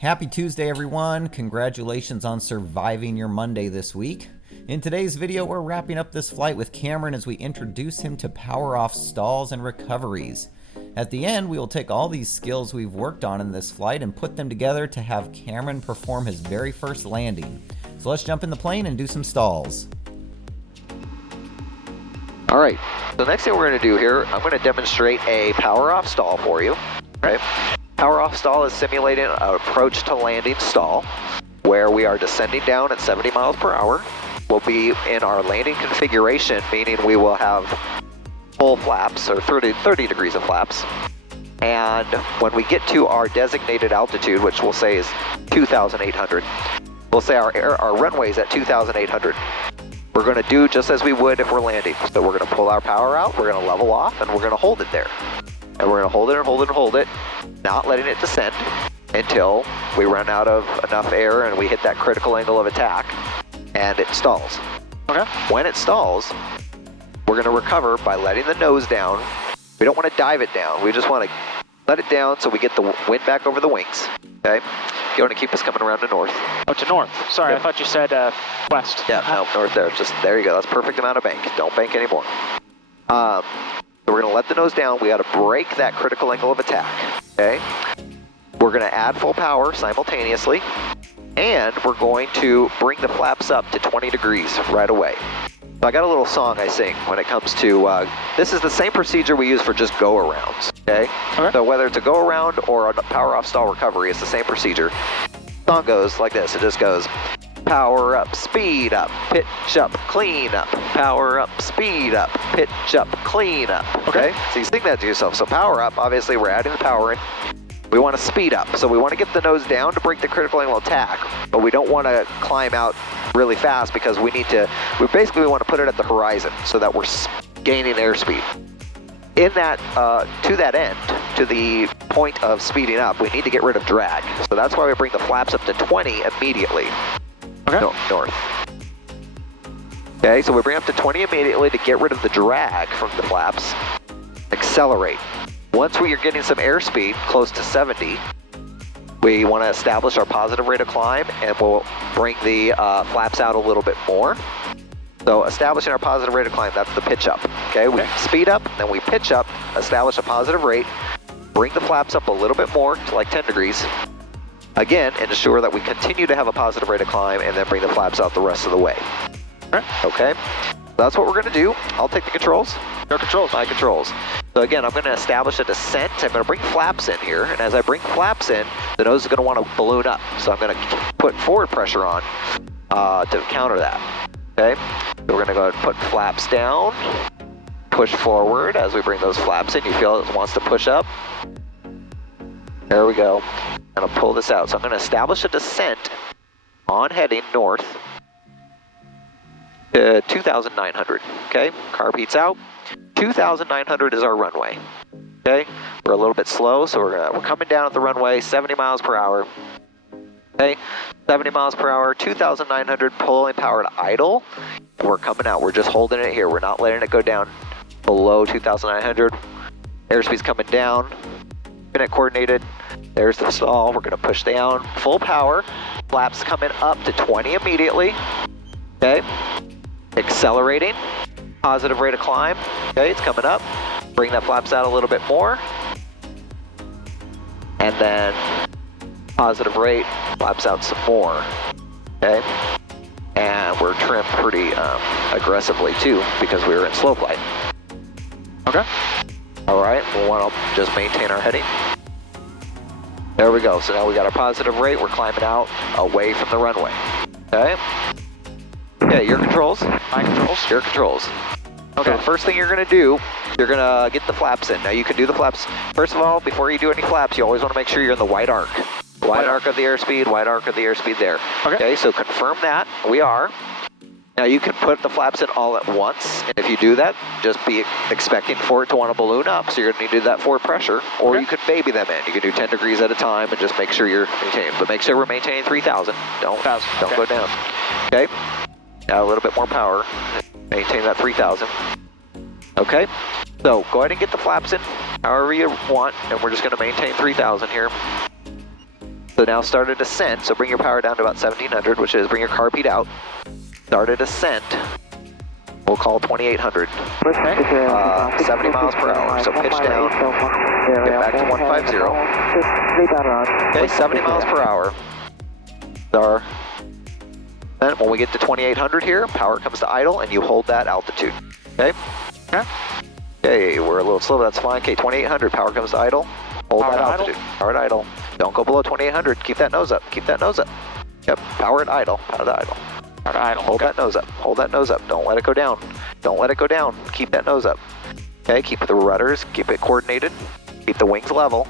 Happy Tuesday, everyone. Congratulations on surviving your Monday this week. In today's video, we're wrapping up this flight with Kamran as we introduce him to power off stalls and recoveries. At the end, we will take all these skills we've worked on in this flight and put them together to have Kamran perform his very first landing. So let's jump in the plane and do some stalls. All right, the next thing we're going to do here, I'm going to demonstrate a power off stall for you. Okay. Power off stall is simulating an approach to landing stall where we are descending down at 70 miles per hour. We'll be in our landing configuration, meaning we will have full flaps or 30 degrees of flaps. And when we get to our designated altitude, which we'll say is 2,800, we'll say our runway is at 2,800. We're going to do just as we would if we're landing. So we're going to pull our power out, we're going to level off, and we're going to hold it there. And we're going to hold it and hold it and hold it, not letting it descend until we run out of enough air and we hit that critical angle of attack and it stalls. Okay. When it stalls, we're going to recover by letting the nose down. We don't want to dive it down. We just want to let it down so we get the wind back over the wings. Okay? You want to keep us coming around to north. Oh, to north. Sorry, Yep. I thought you said west. Yeah, no, north there. Just there you go. That's perfect amount of bank. Don't bank anymore. So we're going to let the nose down. We got to break that critical angle of attack. Okay? We're going to add full power simultaneously, and we're going to bring the flaps up to 20 degrees right away. So I got a little song I sing when it comes to, this is the same procedure we use for just go-arounds, okay? So whether it's a go-around or a power-off stall recovery, it's the same procedure. The song goes like this. It just goes, power up, speed up, pitch up, clean up. Power up, speed up, pitch up, clean up. Okay? So you sing that to yourself. So power up, obviously we're adding the power in. We want to speed up. So we want to get the nose down to break the critical angle attack, but we don't want to climb out really fast because we want to put it at the horizon so that we're gaining airspeed. In that, to that end, to the point of speeding up, we need to get rid of drag. So that's why we bring the flaps up to 20 immediately. Okay. No, north. Okay, so we bring up to 20 immediately to get rid of the drag from the flaps. Accelerate. Once we are getting some airspeed, close to 70, we want to establish our positive rate of climb, and we'll bring the flaps out a little bit more. So establishing our positive rate of climb, that's the pitch up. Okay, we speed up, then we pitch up, establish a positive rate, bring the flaps up a little bit more to like 10 degrees. Again, ensure that we continue to have a positive rate of climb, and then bring the flaps out the rest of the way. Okay, that's what we're going to do. I'll take the controls. Your controls. My controls. So again, I'm going to establish a descent. I'm going to bring flaps in here, and as I bring flaps in, the nose is going to want to balloon up. So I'm going to put forward pressure on to counter that. Okay, so we're going to go ahead and put flaps down, push forward as we bring those flaps in. You feel it wants to push up. There we go. I'm going to pull this out. So I'm going to establish a descent on heading north to 2,900. Okay, carb heats out. 2,900 is our runway. Okay, we're a little bit slow, so we're coming down at the runway, 70 miles per hour. Okay, 70 miles per hour, 2,900 pulling power to idle. We're coming out. We're just holding it here. We're not letting it go down below 2,900. Airspeed's coming down. Minute coordinated. There's the stall. We're going to push down. Full power. Flaps coming up to 20 immediately. Okay. Accelerating. Positive rate of climb. Okay, it's coming up. Bring that flaps out a little bit more. And then positive rate. Flaps out some more. Okay. And we're trimmed pretty aggressively too because we were in slow flight. Okay. All right, we'll want to just maintain our heading. There we go. So now we got our positive rate. We're climbing out away from the runway. Okay. Okay, your controls. My controls. Your controls. Okay. So the first thing you're going to do, you're going to get the flaps in. Now you can do the flaps. First of all, before you do any flaps, you always want to make sure you're in the white arc. White arc of the airspeed, white arc of the airspeed there. Okay, so confirm that. We are. Now you can put the flaps in all at once, and if you do that, just be expecting for it to want to balloon up, so you're going to need to do that forward pressure, or you could baby them in. You can do 10 degrees at a time and just make sure you're maintaining, but make sure we're maintaining 3,000. Don't go down. Okay, now a little bit more power. Maintain that 3,000. Okay, so go ahead and get the flaps in however you want, and we're just going to maintain 3,000 here. So now start a descent. So bring your power down to about 1700, which is bring your carb heat out. Start a descent. We'll call 2800. 70 miles per hour. So pitch down. Get back to 150. Okay, 70 miles per hour. Then when we get to 2800 here, power comes to idle and you hold that altitude. Okay? Okay, we're a little slow, but that's fine. Okay, 2800, power comes to idle. Hold that altitude. Power at idle. Don't go below 2800. Keep that nose up. Keep that nose up. Yep, power at idle. Power at idle. Power to idle. Hold that nose up. Hold that nose up. Don't let it go down. Don't let it go down. Keep that nose up. Okay, keep the rudders. Keep it coordinated. Keep the wings level.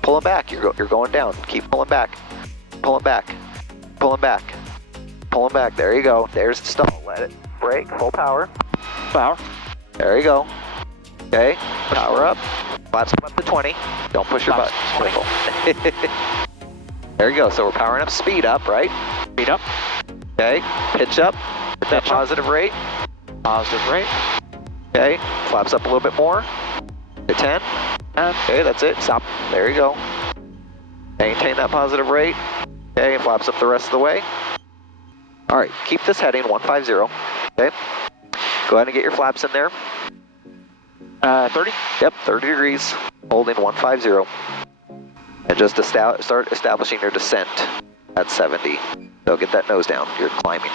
Pull them back. You're going down. Keep pulling back. Pulling back. Pulling back. Pulling back. There you go. There's the stall. Let it brake. Full power. Power. There you go. Okay. Power up. Flaps up to 20. Don't push your button. There you go. So we're powering up. Speed up, right? Speed up. Okay. Pitch up. At that Pitch up. positive rate. Positive rate. Okay. Flaps up a little bit more. To 10. Okay. That's it. Stop. There you go. Maintain that positive rate. Okay. Flaps up the rest of the way. All right. Keep this heading 150. Okay. Go ahead and get your flaps in there. 30. Yep, 30 degrees, holding 150. And just start establishing your descent at 70. So get that nose down, you're climbing.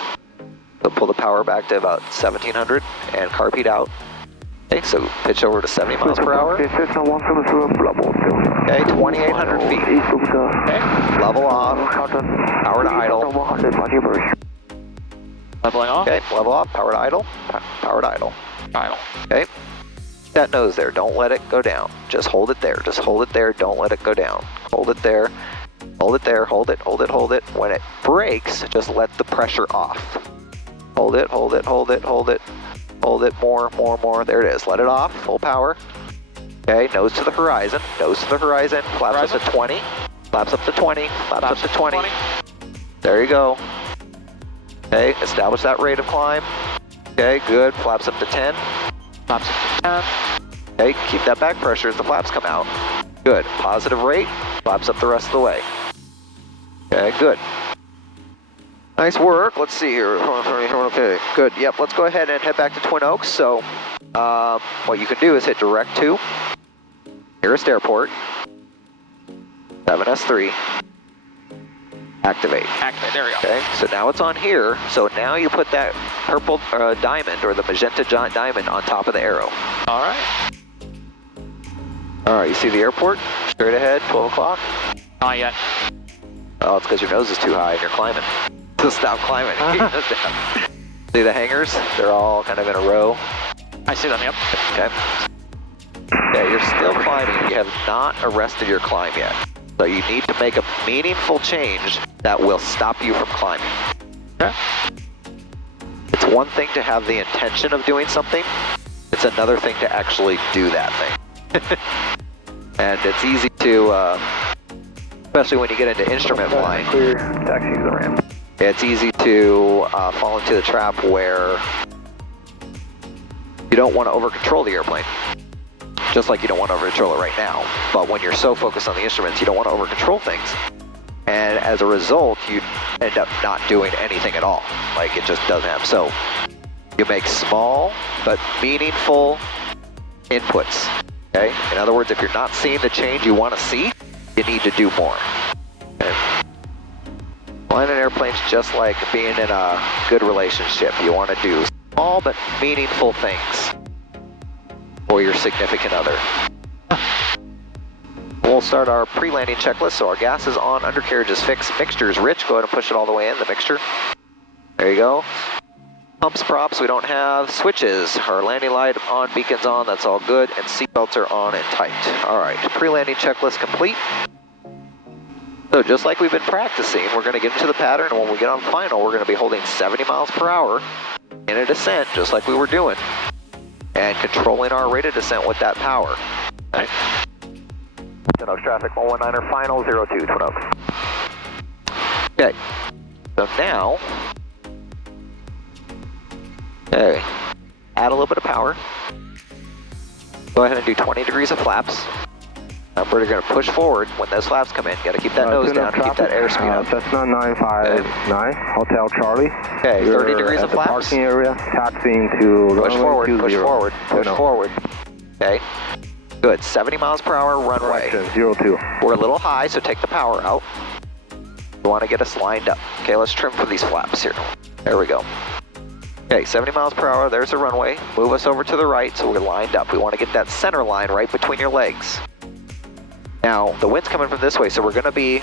So pull the power back to about 1700 and carb heat out. Okay, so pitch over to 70 miles per hour. Okay, 2800 feet. Okay. Level off, power to idle. Leveling off. Okay, level off, power to idle, power to idle. Idle. Okay. That nose there, don't let it go down. Just hold it there, just hold it there, don't let it go down. Hold it there, hold it there, hold it, hold it, hold it. When it breaks, just let the pressure off. Hold it, hold it, hold it, hold it, hold it, more, more, more. There it is, let it off, full power. Okay, nose to the horizon, flaps up to 20, flaps up to 20, flaps up to 20. There you go. Okay, establish that rate of climb. Okay, good, flaps up to 10. Flaps up to 10. Okay, keep that back pressure as the flaps come out. Good. Positive rate, flaps up the rest of the way. Okay, good. Nice work. Let's see here. Okay, good. Yep, let's go ahead and head back to Twin Oaks. So, what you can do is hit direct to nearest airport, 7S3. Activate. Activate. There we go. Okay, so now it's on here. So now you put that purple diamond or the magenta giant diamond on top of the arrow. All right. All right, you see the airport? Straight ahead, 12 o'clock. Not yet. Oh, it's because your nose is too high and you're climbing. So stop climbing. See the hangars? They're all kind of in a row. I see them, yep. Okay. Okay, you're still climbing. You have not arrested your climb yet. So you need to make a meaningful change that will stop you from climbing. Okay. It's one thing to have the intention of doing something. It's another thing to actually do that thing. And it's easy to, especially when you get into instrument flying. Clear, taxi to the ramp. It's easy to fall into the trap where you don't want to over-control the airplane. Just like you don't want to over-control it right now. But when you're so focused on the instruments, you don't want to over-control things. And as a result, you end up not doing anything at all. Like, it just doesn't happen. So you make small but meaningful inputs. Okay? In other words, if you're not seeing the change you want to see, you need to do more. Okay? Flying an airplane's just like being in a good relationship. You want to do small but meaningful things for your significant other. We'll start our pre-landing checklist. So our gas is on, undercarriage is fixed, mixture is rich. Go ahead and push it all the way in, the mixture. There you go. Pumps, props, we don't have. Switches, our landing light on, beacons on, that's all good. And seatbelts are on and tight. All right, pre-landing checklist complete. So just like we've been practicing, we're going to get into the pattern, and when we get on final, we're going to be holding 70 miles per hour in a descent, just like we were doing, and controlling our rate of descent with that power. Okay. Twin Oaks traffic, 119er, final, 02, Twin Oaks. Okay, so now, okay, add a little bit of power. Go ahead and do 20 degrees of flaps. Remember, you're going to push forward when those flaps come in. You got to keep that nose down, keep that airspeed up. Cessna 959, Hotel Charlie. Okay, 30 degrees of flaps. Parking area, taxiing to push forward, push 20. forward, push forward. Okay, good. 70 miles per hour runway. Correction, 02. We're a little high, so take the power out. We want to get us lined up. Okay, let's trim for these flaps here. There we go. Okay, 70 miles per hour, there's the runway. Move us over to the right so we're lined up. We want to get that center line right between your legs. Now, the wind's coming from this way, so we're gonna be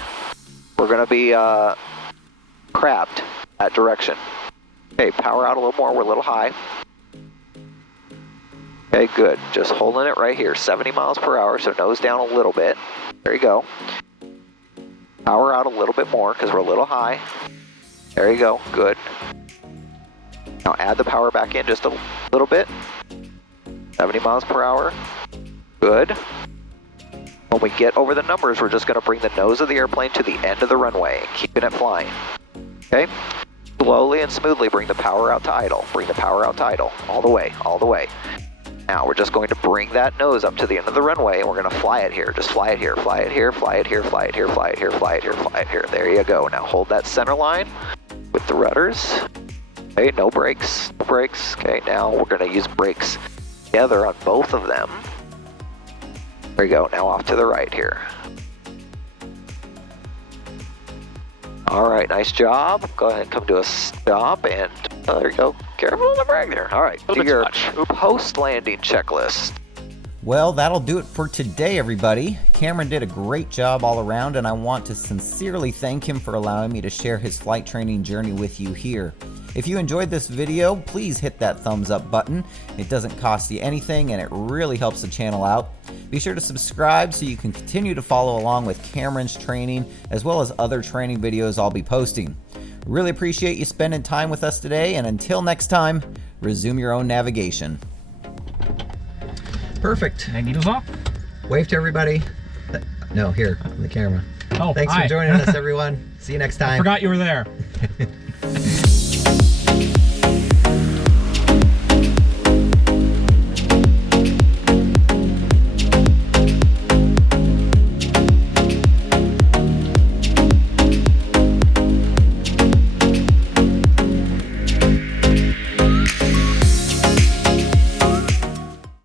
crabbed that direction. Okay, power out a little more, we're a little high. Okay, good, just holding it right here, 70 miles per hour, so nose down a little bit. There you go. Power out a little bit more, because we're a little high. There you go, good. Now add the power back in just a little bit. 70 miles per hour, good. When we get over the numbers, we're just going to bring the nose of the airplane to the end of the runway, keeping it flying. Okay? Slowly and smoothly bring the power out to idle. Bring the power out to idle. All the way, all the way. Now we're just going to bring that nose up to the end of the runway, and we're going to fly it here. Just fly it here, fly it here, fly it here, fly it here, fly it here, fly it here, fly it here. There you go. Now hold that center line with the rudders. Okay, no brakes, no brakes. Okay, now we're going to use brakes together on both of them. There you go, now off to the right here. All right, nice job. Go ahead and come to a stop, and there you go. Careful on the brake there. All right, do your post-landing checklist. Well, that'll do it for today, everybody. Kamran did a great job all around, and I want to sincerely thank him for allowing me to share his flight training journey with you here. If you enjoyed this video, please hit that thumbs up button. It doesn't cost you anything, and it really helps the channel out. Be sure to subscribe so you can continue to follow along with Kamran's training, as well as other training videos I'll be posting. Really appreciate you spending time with us today, and until next time, resume your own navigation. Perfect. Needles off. Wave to everybody. No, here, on the camera. Oh, Thanks hi. for joining us, everyone. See you next time. I forgot you were there.